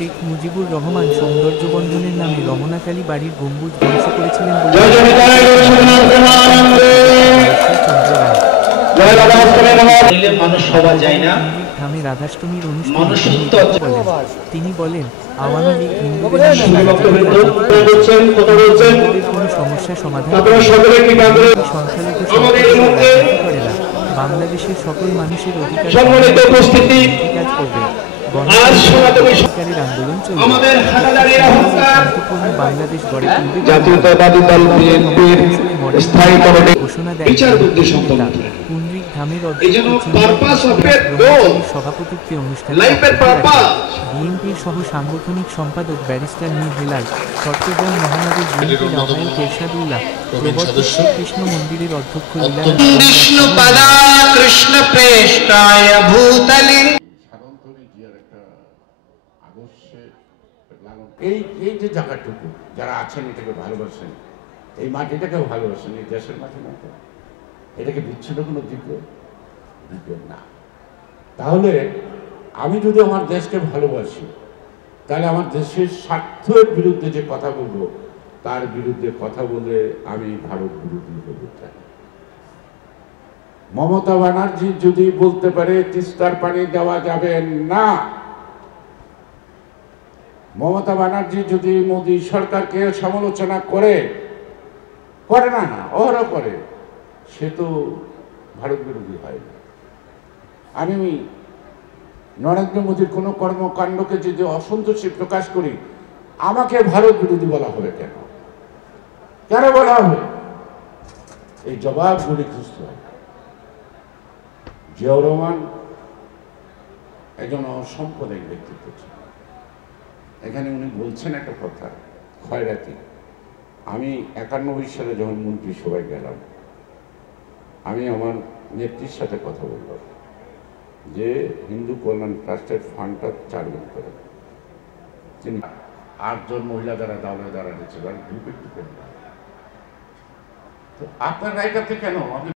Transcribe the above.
শেখ মুজিবুর রহমান সৌন্দর্য বন্ধনের নামে রমনাকালী বাড়ির গম্বুজ ধ্বংস করেছিলেন বলে মানুষ সভা যায় না, ধামে রাধাষ্টমীর অনুষ্ঠানে তিনি বলেন, আওয়ামী লীগ হিন্দুদের কোনো সমস্যা সমাধান করে না, বাংলাদেশের সকল মানুষের অধিকার কাজ করবে। আন্দোলন চলবে, বাংলাদেশ গড়ে তুলবে। জাতীয়তাবাদী দল বিএনপির স্থায়ীকরণে ঘোষণা দেয় পুন্ডরিক ধামের সভাপতিত্বে অনুষ্ঠানে বিএনপির সহ সাংগঠনিক সম্পাদক ব্যারিস্টার মীর হেলাল, চট্টগ্রাম মহানগর বিএনপির আহ্বায়ক এরশাদুল্লাহ, প্রবর্তক কৃষ্ণ মন্দিরের অধ্যক্ষ এই যে জায়গাটুকু যারা আছেন এটাকে ভালোবাসেন, এই মাটিটাকেও ভালোবাসেন, এই দেশের মাটি না, এটাকে বিচ্ছিন্ন কোনো দিবেন না। তাহলে আমি যদি আমার দেশকে ভালোবাসি, তাহলে আমার দেশের স্বার্থের বিরুদ্ধে যে কথা বলবো, তার বিরুদ্ধে কথা বলে আমি ভারত বিরোধী হতে চাই। মমতা ব্যানার্জি যদি বলতে পারে তিস্তার পানি দেওয়া যাবে না, মমতা ব্যানার্জি যদি মোদী সরকারকে সমালোচনা করে না, অহরহ করে, সে তো ভারত বিরোধী হয় না। আমি নরেন্দ্র মোদীর কোনো কর্মকাণ্ডকে যদি অসন্তোষী প্রকাশ করি, আমাকে ভারত বিরোধী বলা হবে কেন বলা হবে? এই জবাবগুলি খুঁজতে হবে। জিয়াউর রহমান একজন অসাম্প্রদায়িক ব্যক্তিত্ব ছিল। এখানে উনি বলছেন একটা কথা, খয়রাতি। আমি 91 সালে যখন মন্ত্রিসভায় গেলাম, আমি আমার নেত্রীর সাথে কথা বললাম যে হিন্দু কল্যাণ ট্রাস্টের ফান্ডটা চালু করে। তিনি 8 জন মহিলা দ্বারা দাঁড়িয়েছিলেন, তো আপনার রায়টাতে কেন